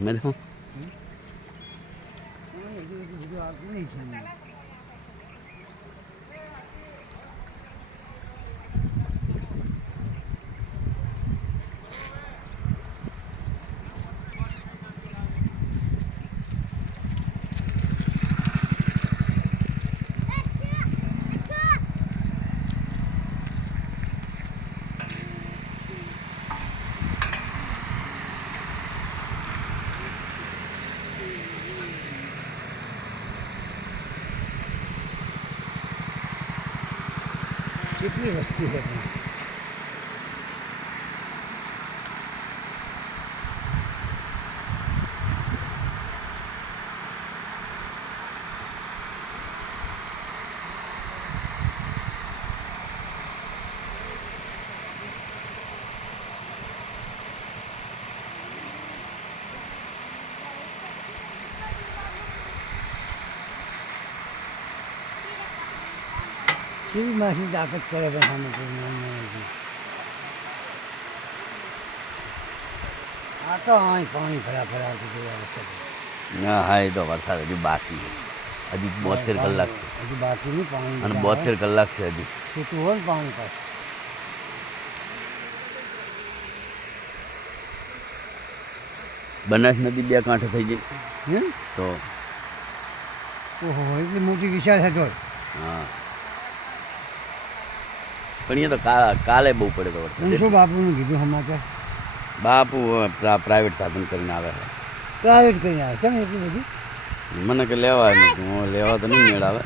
मैं देखो कितनी वस्ती है કેવી માસી તાકાત કરે બધાને આ તો અહીં પાણી ભરા ભરાતું જોયા हाँ हाँ ये तो वरसाद हजी बाकी है हजी 72 कलाक હજી બાકી નહીં પાણી અને 72 કલાક છે હજી છૂટું હોય ને પાણી પાસે બનાસ નદી બે કાંઠે થઈ ગઈ હે તો ઓહો એટલી મોટી વિશાળ છે તો હા પણ એ તો કાલે બહુ પડે તો હું વરસાદ શું બાપુનું કીધું સમાચાર બાપુ પ્રાઇવેટ સાધન કરીને આવે છે પ્રાઇવેટ કરીને આવે કેમ એટલી બધી મને કે લેવા નથી હું લેવા તો નહીં મેળ આવે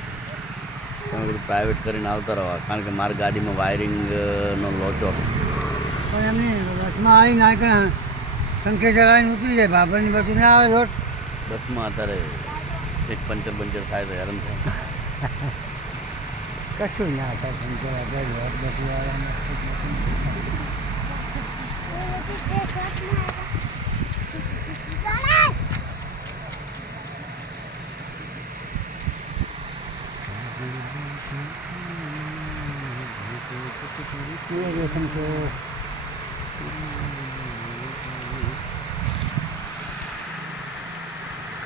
તમે બધું પ્રાઇવેટ કરીને આવતા રહો કારણ કે મારી ગાડીમાં વાયરિંગનો લોચો પણ એમની બસમાં આવીને આ કે સંકેશ્વર આવીને ઉતરી જાય બાબરની બસ ના આવે રોડ બસમાં અત્યારે એક પંચર થાય તો હેરાન થાય કશું ના થાય પંચર આગળ રોડ બસી આવે